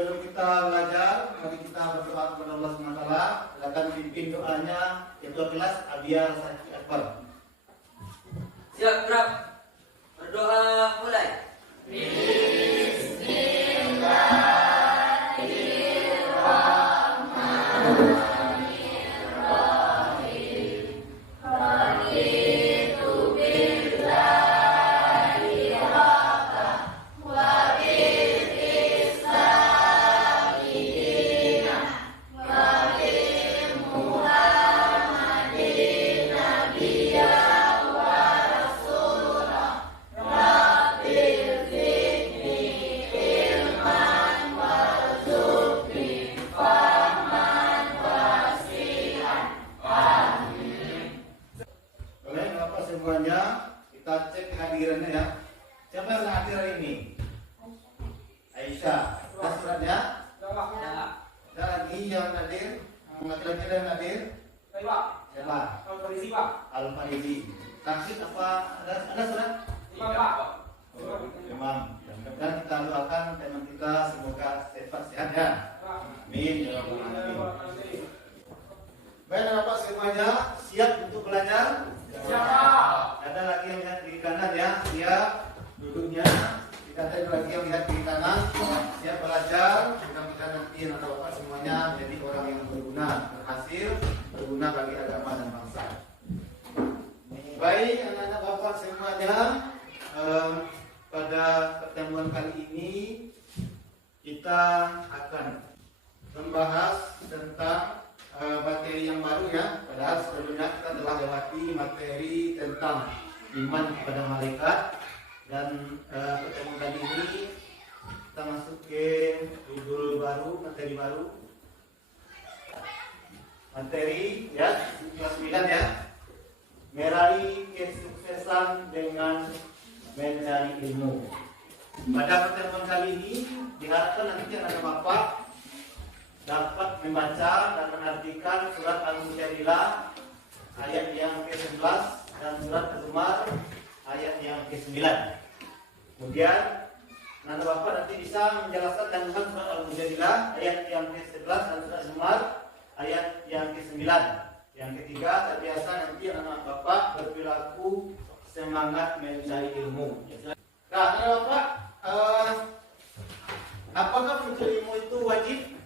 sebelum kita belajar, mari kita berdoa kepada Allah SWT. Silakan pimpin doanya ketua kelas Abiyar Saki Akbar. Siap, gerak. Berdoa mulai. Semuanya kita cek kehadirannya ya. Siapa yang hadir hari ini? Aisyah. Dan suratnya? Ada lagi yang hadir? Laki-laki yang hadir? Siapa? Al-Faridi. Taksib apa? Ada surat? Memang. Dan kita doakan teman kita semoga sehat ya. Amin. Ya Rabbal Alamin. Baik, Bapak semuanya siap untuk belajar? Siap. Ada lagi yang lihat kiri kanan ya, siap duduknya. Kita ada lagi yang lihat kiri kanan, siap belajar. Mudah-mudahan nanti anak bapak semuanya menjadi orang yang berguna, berhasil, berguna bagi agama dan bangsa. Baik, anak-anak bapak semuanya, pada pertemuan kali ini kita akan membahas tentang materi yang baru ya. Padahal sebelumnya kita telah lewati materi tentang iman kepada malaikat. Dan pertemuan kali ini kita masuk ke judul baru, materi baru. Materi ya, kelas 9 ya. Meraih kesuksesan dengan mencari ilmu. Pada pertemuan kali ini diharapkan nanti anak bapak dapat membaca dan mengartikan surat Al-Mujadilah ayat yang ke-11 dan surat Az-Zumar ayat yang ke-9. Kemudian anak bapak nanti bisa menjelaskan kandungan surat Al-Mujadilah ayat yang ke-11 dan surat Az-Zumar ayat yang ke-9. Yang ketiga, terbiasa nanti anak bapak berperilaku semangat mencari ilmu. Nah, anak bapak, apakah menuntut ilmu itu wajib?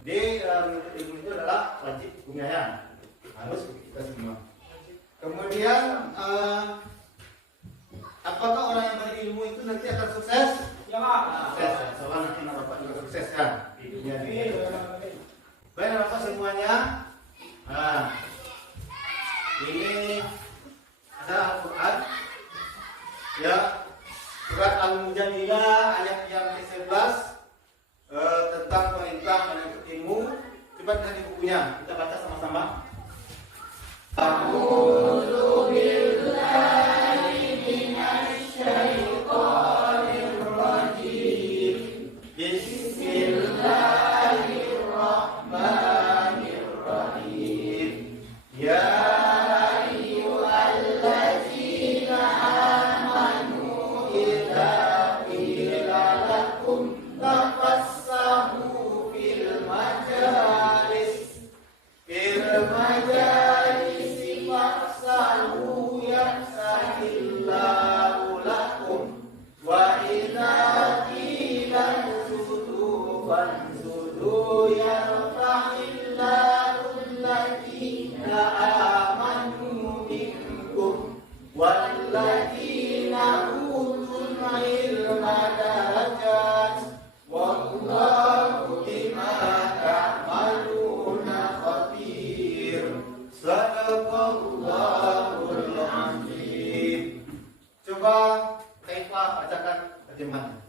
Di menuntut ilmu itu adalah wajib hukumnya, harus kita semua. Kemudian apakah orang yang berilmu itu nanti akan sukses? Ya, sukses. Soalnya nanti anak bapak juga sukses kan di dunia ini. Baik, anak bapak semuanya. Nah, ini ada Al-Quran ya, surat Al-Mujadilah ayat yang ke-11 tentang perintah menuntut ilmu. Coba kita di bukunya, kita baca sama-sama. A'udzu billahi minasy syaithanir rajim. Bismillahirrahmanirrahim. Ya ayyuhallazina amanu idza qila lakum tafassahu fil majalis fafsahu yafsahillahu lakum wa idza qila ansudu fansudu yarfa'illahu alladhina amanu minkum walladzina utul ilma darajat wallahu bima ta'maluna khabir. Sadaqallahul azim. Coba Kaifa bacakan terjemahan.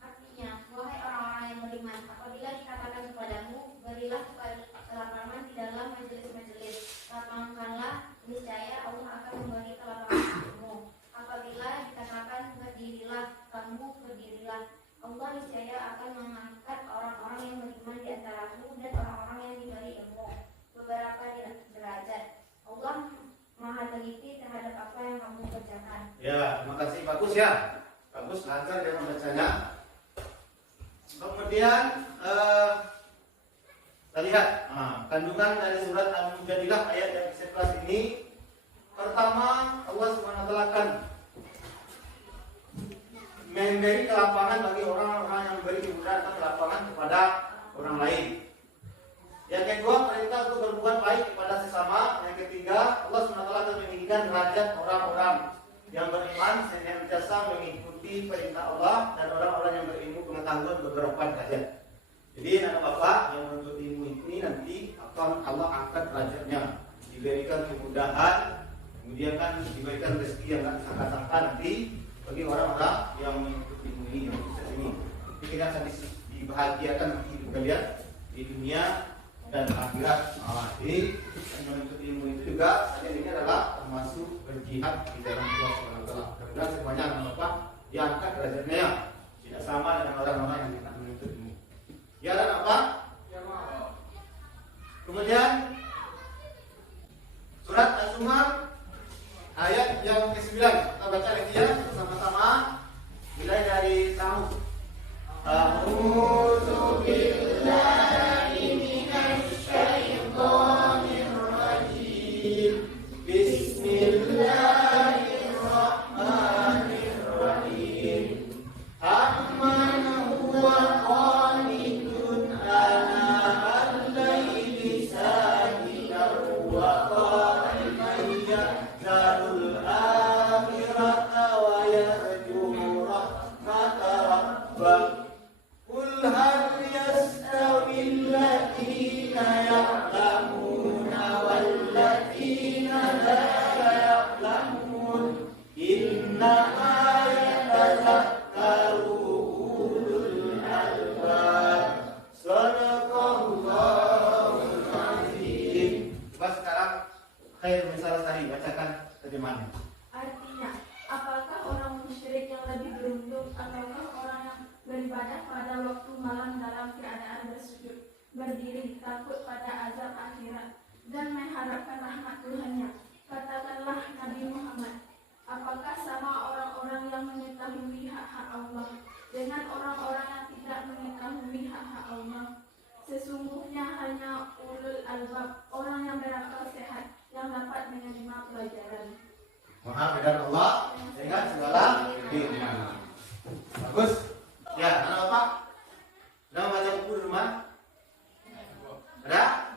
Artinya, wahai orang-orang yang beriman, apabila dikatakan kepadamu, berilah kelapangan di dalam majelis-majelis, lapangkanlah, niscaya Allah akan memberi kelapanganmu. Apabila dikatakan berdirilah, kamu berdirilah, Allah niscaya akan mengangkat orang-orang yang beriman di antaramu dan orang-orang yang diberi ilmu beberapa derajat. Allah Maha teliti terhadap apa yang kamu kerjakan. Ya, terima kasih, bagus ya. Bagus, lancar dia membacanya. kemudian kita lihat kandungan dari surat Al-Mujadilah ayat yang ke-11 ini. Pertama, Allah SWT akan memberi kelapangan bagi orang-orang yang memberi kemudahan atau kelapangan kepada orang lain. Yang kedua, perintah untuk berbuat baik kepada sesama. Yang ketiga, Allah SWT akan meninggikan derajat orang-orang yang beriman senantiasa mengikuti perintah Allah dan orang-orang yang berilmu pengetahuan beberapa derajat. Jadi anak bapak yang menuntut ilmu ini nanti akan Allah angkat derajatnya, diberikan kemudahan, kemudian kan diberikan rezeki yang tak sangka-sangka nanti bagi orang-orang yang menuntut ilmu ini, yang sukses ini. Jadi kita akan dibahagiakan nanti kalian di dunia dan akhirat. Jadi yang menuntut ilmu itu juga saja ini adalah termasuk berjihad di dalam Allah SWT. Karena semuanya anak bapak diangkat derajatnya tidak sama dengan orang-orang yang tidak menuntut ilmu. Ya dan apa? Kemudian surat Az-Zumar ayat yang ke-9 kita baca lagi ya sama-sama, mulai dari tahun. A'udzu billahi minasy syaithanir rajim. Bismillahirrahmanirrahim. Amman huwa qanitun ana al-laili sajidan wa qa'iman yahzarul akhirata wa yarju rahmata rabbah. Qul hal yastawi alladziina ya'lamuuna wal ladziina la ya'lamuun. Innama yatadhakkaru ulul albab. Shadaqallahul azim. Coba sekarang Khair Misal Sari bacakan terjemahannya. Artinya, apakah orang musyrik yang lebih beruntung ataukah orang yang beribadah pada waktu malam dalam keadaan bersujud, berdiri, takut pada azab akhirat, dan mengharapkan rahmat Tuhannya? Katakanlah Nabi Muhammad, apakah sama orang-orang yang mengetahui hak-hak Allah dengan orang-orang yang tidak mengetahui hak-hak Allah? Sesungguhnya hanya ulul albab, orang yang berakal sehat, yang dapat menerima pelajaran. Maha dan Allah dengan segala firman. Bagus. Ya, anak bapak sudah membaca buku di rumah? Ada?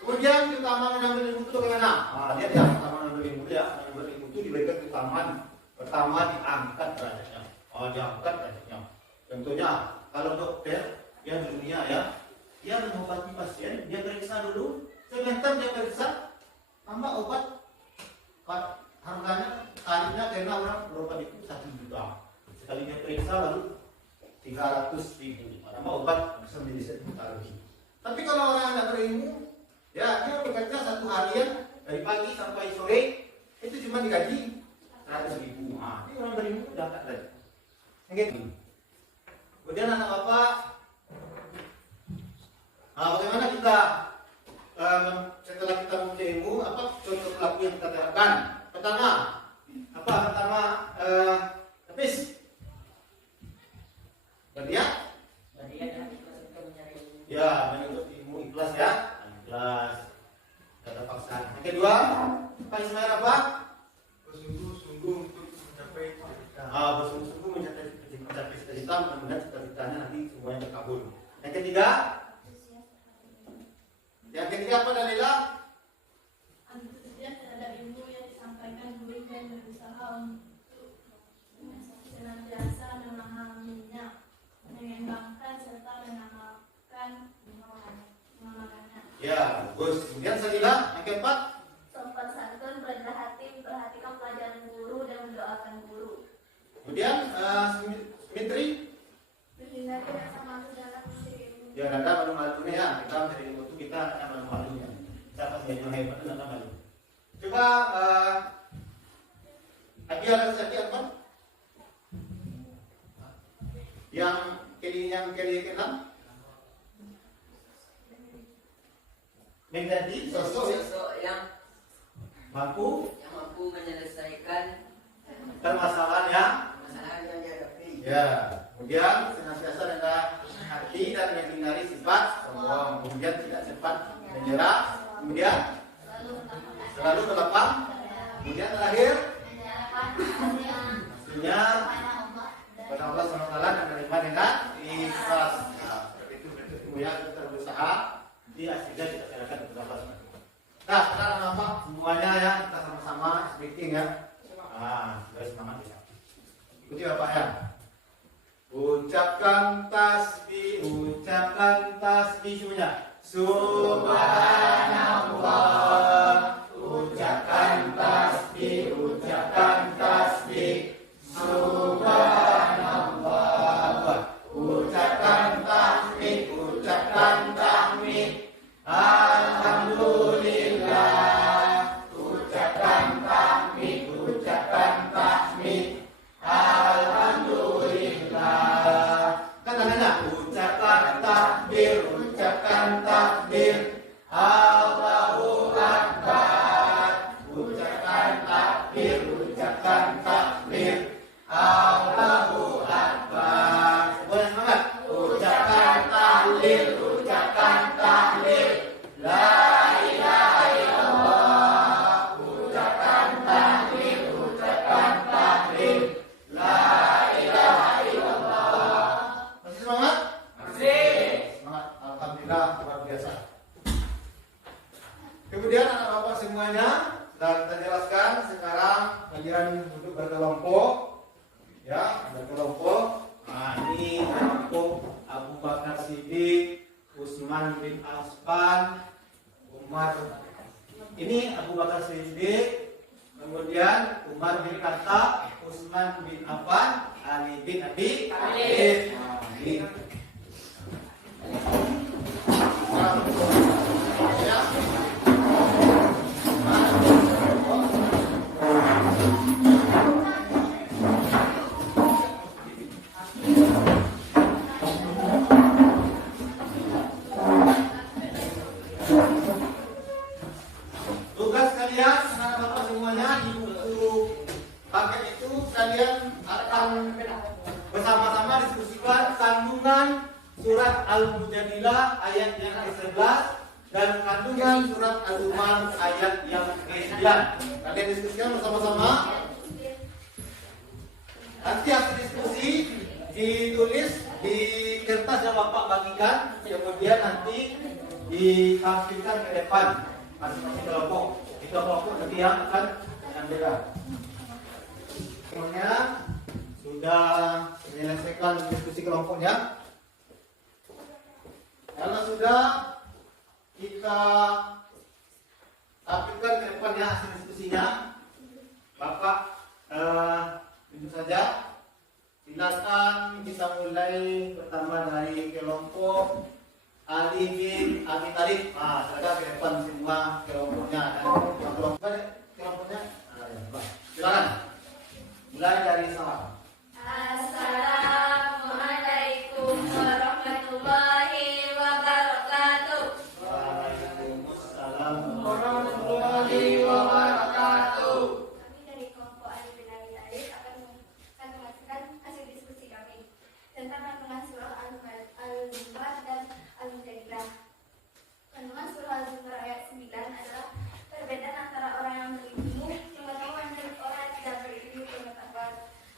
Kemudian keutamaan mengambil ilmu itu bagaimana? Lihat ya, keutamaan mengambil ilmu ya. Mengambil ilmu itu diberikan keutamaan. Pertama diangkat derajatnya. Diangkat derajatnya. Contohnya kalau dokter yang di dunia ya, dia mengobati pasien, dia periksa dulu, sebentar dia periksa, tambah obat. Harganya tarifnya karena orang berobat itu 1 juta. Sekali dia periksa lalu 300.000. Tambah obat bisa menjadi 1 juta lebih. Tapi kalau orang yang tidak berilmu, ya dia bekerja 1 harian dari pagi sampai sore itu cuma digaji 100.000. Ini orang berilmu dapat saja. Gitu. Kemudian anak bapak, bagaimana kita setelah kita mempunyai ilmu, apa contoh pelaku yang kita terapkan? Pertama, habis berniat, ya menuntut ilmu ikhlas ya, ikhlas, tidak ada paksaan. Yang kedua, Pak Ismail apa? Bersungguh-sungguh untuk mencapai cita-cita. Bersungguh-sungguh mencapai cita-cita, mudah-mudahan cita-citanya nanti semuanya terkabul. Yang ketiga apa Dalila? Antusias terhadap ilmu yang disampaikan guru dan berusaha untuk senantiasa memahaminya, mengembangkan serta mengamalkannya. Ya, bagus. Kemudian Salila, yang keempat, Sopan santun, rendah hati, memperhatikan pelajaran guru dan mendoakan guru. kemudian Mitri, Menghindari rasa malu dalam mencari ilmu. ya ada malu-malunya ya. Kita mencari ilmu itu kita ada malu-malunya. Siapa sih yang hebat itu ada malu. Coba Adi apa? Yang kiri ke-6 menjadi sosok yang mampu menyelesaikan permasalahan yang masalah yang dihadapi. ya, kemudian senantiasa rendah dan menghindari sifat sombong. Kemudian tidak cepat menyerah. Kemudian selalu berlapang. Kemudian terakhir pastinya kepada Allah SWT dan menerima dengan ikhlas. Nah, seperti itu ya, kita berusaha di akhirnya kita serahkan kepada Allah SWT. Nah, sekarang nampak semuanya ya, kita sama-sama speaking ya. Nah, sudah semangat ya. Ikuti Bapak ya. Ucapkan tasbih semuanya. Subhanallah. Ucapkan tasbih. Subhanallah. Ucapkan tasbih. Alhamdulillah. Ucapkan tahmid. Alhamdulillah. Kata-kata ucapkan takbir. Allahu Akbar. Ucapkan takbir. Allahu Akbar. Boleh semangat. Ucapkan tahlil. La ilaha illallah. Ucapkan tahlil. La ilaha illallah. Masih semangat? Masih. Semangat. Alhamdulillah, luar biasa. Kemudian anak bapak semuanya sudah kita jelaskan. Sekarang kalian duduk berkelompok, ya, berkelompok. Nah, ini kelompok Abu Bakar Siddiq, Utsman bin Affan, Umar. Ini Abu Bakar Siddiq, kemudian Umar bin Khattab, Utsman bin Affan, Ali bin Abi Thalib. Nah, ini. Ya. Tugas kalian, anak bapak semuanya, di buku paket itu kalian akan bersama-sama diskusikan kandungan surat Al-Mujadilah ayat yang ke-11 dan kandungan surat Al-Luqman ayat yang ke-9. Kalian diskusikan bersama-sama. Nanti hasil diskusi ditulis di kertas yang bapak bagikan, kemudian nanti ditampilkan ke depan masing-masing kelompok. Itu kelompok nanti yang akan menyampaikan. Semuanya sudah menyelesaikan diskusi kelompoknya. Karena sudah kita tampilkan ke depannya hasil diskusinya, Bapak tentu saja silakan kita mulai pertama dari kelompok Ali bin Abi Thalib. Nah, silakan ke depan semua kelompoknya. Kelompoknya, silakan. Mulai dari salam. Assalamualaikum warahmatullahi wabarakatuh. Waalaikumsalam warahmatullahi wabarakatuh. Kami dari kelompok Ali bin Abi Thalib akan mengajukan hasil diskusi kami tentang kandungan surah Al-Zumar dan Al-Mujadilah. Kandungan surah Al-Zumar ayat 9 adalah perbedaan antara orang yang berilmu pengetahuan dan orang yang tidak berilmu pengetahuan.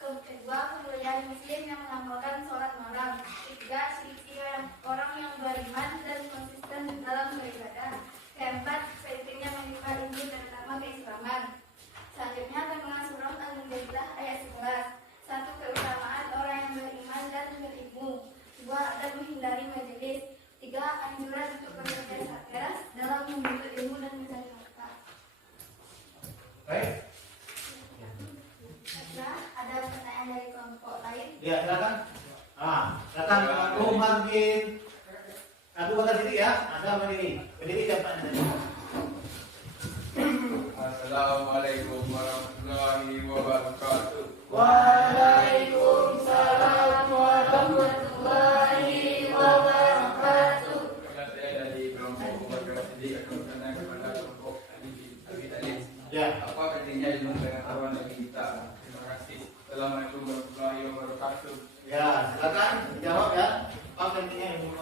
Kedua, kemuliaan muslim yang mengamalkan sholat malam. Ketiga, ciri-ciri orang yang beriman dan konsisten dalam beribadah. Keempat, pentingnya menerima ilmu terutama keislaman. Selanjutnya, kandungan surah Al-Mujadilah ayat 11. Satu, keutamaan orang yang beriman dan berilmu. Dua, ada menghindari majelis. Tiga, anjuran untuk bekerja keras dalam menuntut ilmu dan mencari harta. Baik. Nah, ada pertanyaan dari kelompok lain. Ya, silakan. Silakan Umar bin Abu Bakar Siddiq ya. Anda berdiri siapa tadi? Assalamualaikum warahmatullahi wabarakatuh. Waalaikumsalam warahmatullahi wabarakatuh. Saya dari kelompok Abu Bakar Siddiq akan bertanya kepada kelompok Ali bin Abi Thalib. Ya. Apa pentingnya ilmu pengetahuan bagi kita? Terima kasih. Assalamualaikum warahmatullahi wabarakatuh. Ya, silakan dijawab ya. Apa pentingnya ilmu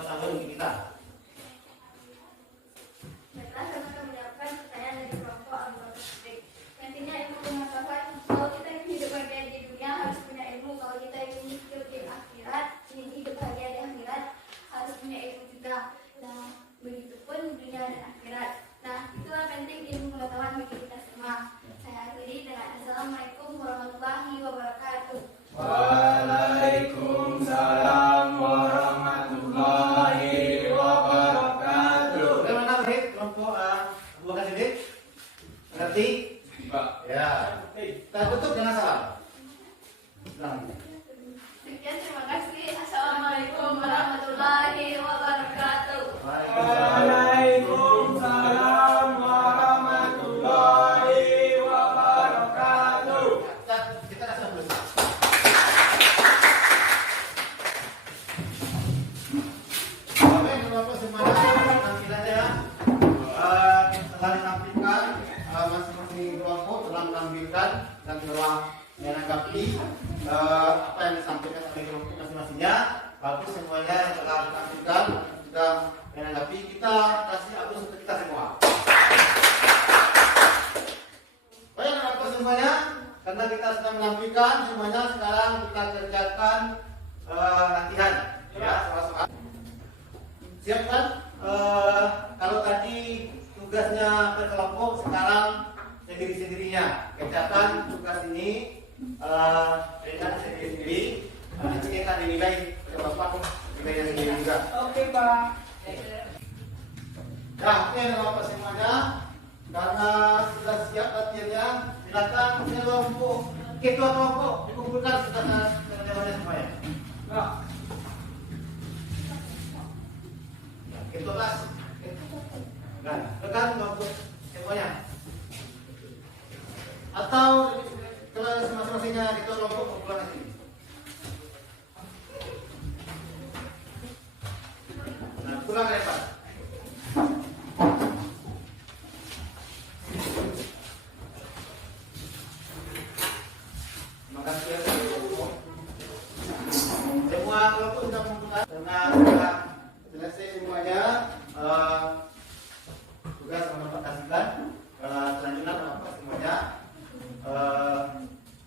Oke, Bapak semuanya tampilannya telah ditampilkan masing-masing kelompok telah menampilkan dan telah menanggapi apa yang disampaikan oleh kelompok masing-masingnya. Bagus semuanya yang telah ditampilkan sudah menanggapi. Kita kasih aplaus untuk kita semua. Baik, Bapak semuanya, karena kita sudah menampilkan semuanya, sekarang kita kerjakan latihan ya, soal-soal. Siap kan? Kalau tadi tugasnya per kelompok, sekarang sendiri-sendirinya. Kerjakan tugas ini dengan sendiri-sendiri. Nanti kita dinilai oleh Bapak, nilainya sendiri juga. Oke, Pak. Nah, oke Bapak semuanya. Karena sudah siap latihannya, silakan kelompok, ketua kelompok dikumpulkan sudah semuanya. Nah. Ketua kelas. Nah, tekan kelompok semuanya. Atau kelas masing-masingnya ketua kelompok kumpulan sini. Nah, pulang lepas. Makasih ya kelompok. Semua kelompok sudah mengumpulkan karena sudah selesai semuanya. Tugas Bapak kasihkan. Selanjutnya Bapak semuanya.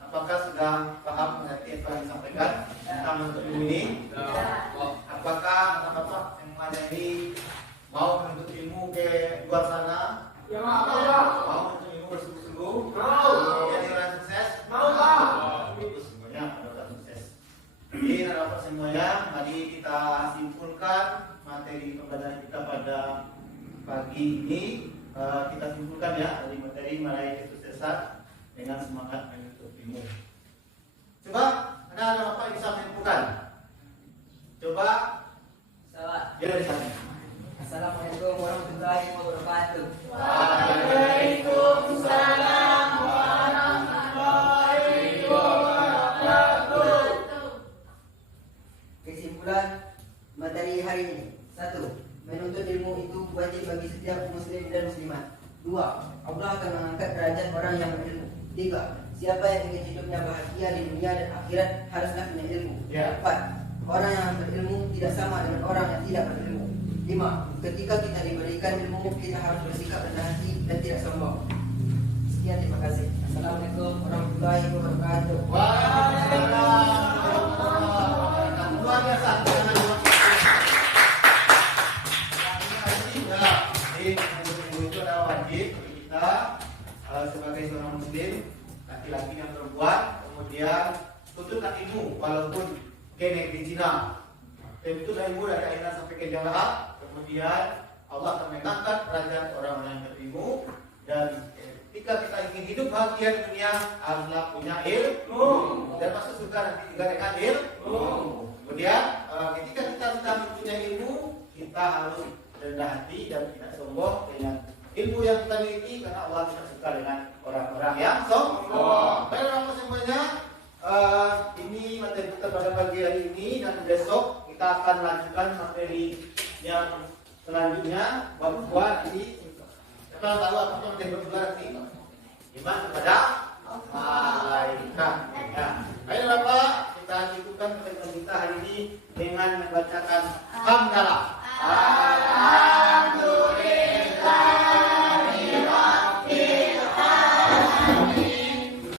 Apakah sudah paham mengerti apa yang disampaikan tentang menuntut ilmu ini? Apakah Bapak semuanya ini mau menuntut ilmu ke luar sana? Ya, mau. Mau menuntut ilmu bersungguh-sungguh? Mau. Jadi orang sukses? Mau, Pak. Itu semuanya adalah sukses. Jadi Bapak semuanya, mari kita simpulkan materi pembelajaran kita pada pagi ini. Kita simpulkan ya dari materi meraih kesuksesan dengan semangat menuntut ilmu. Coba ada Bapak yang bisa menyimpulkan? Coba Salah. ya dari sana. Assalamualaikum warahmatullahi wabarakatuh. Waalaikumsalam warahmatullahi wabarakatuh. Kesimpulan materi hari ini. 1. Menuntut ilmu itu wajib bagi setiap muslim dan muslimat. 2. Allah akan mengangkat derajat orang yang berilmu. 3. Siapa yang ingin hidupnya bahagia di dunia dan akhirat haruslah punya ilmu. Ya. 4. Orang yang berilmu tidak sama dengan orang yang tidak berilmu. 5. Ketika kita diberikan ilmu, kita harus bersikap rendah hati dan tidak sombong. Sekian, terima kasih. Assalamualaikum warahmatullahi wabarakatuh. Waalaikumsalam. Luar biasa. Jadi ilmu itu adalah wajib bagi kita sebagai seorang muslim, laki-laki dan perempuan. Kemudian tuntutlah ilmu walaupun ke negeri Cina. Tuntutlah ilmu dari akhirat sampai ke jannah. Kemudian Allah akan mengangkat derajat orang-orang yang berilmu. Dan ketika kita ingin hidup bahagia di dunia, haruslah punya ilmu. Dan masuk surga nanti juga dengan ilmu. Kemudian ketika kita sudah mempunyai ilmu, kita harus rendah hati dan tidak sombong dengan ilmu yang kita miliki, karena Allah tidak suka dengan orang-orang yang sombong. Baik Bapak semuanya, ini materi kita pada pagi hari ini, dan besok kita akan lanjutkan materi yang selanjutnya. Bahwa nanti kita tahu apa materi berdua nanti iman kepada malaikat. Ya. Baik Bapak, kita cukupkan pertemuan kita hari ini dengan membacakan hamdalah.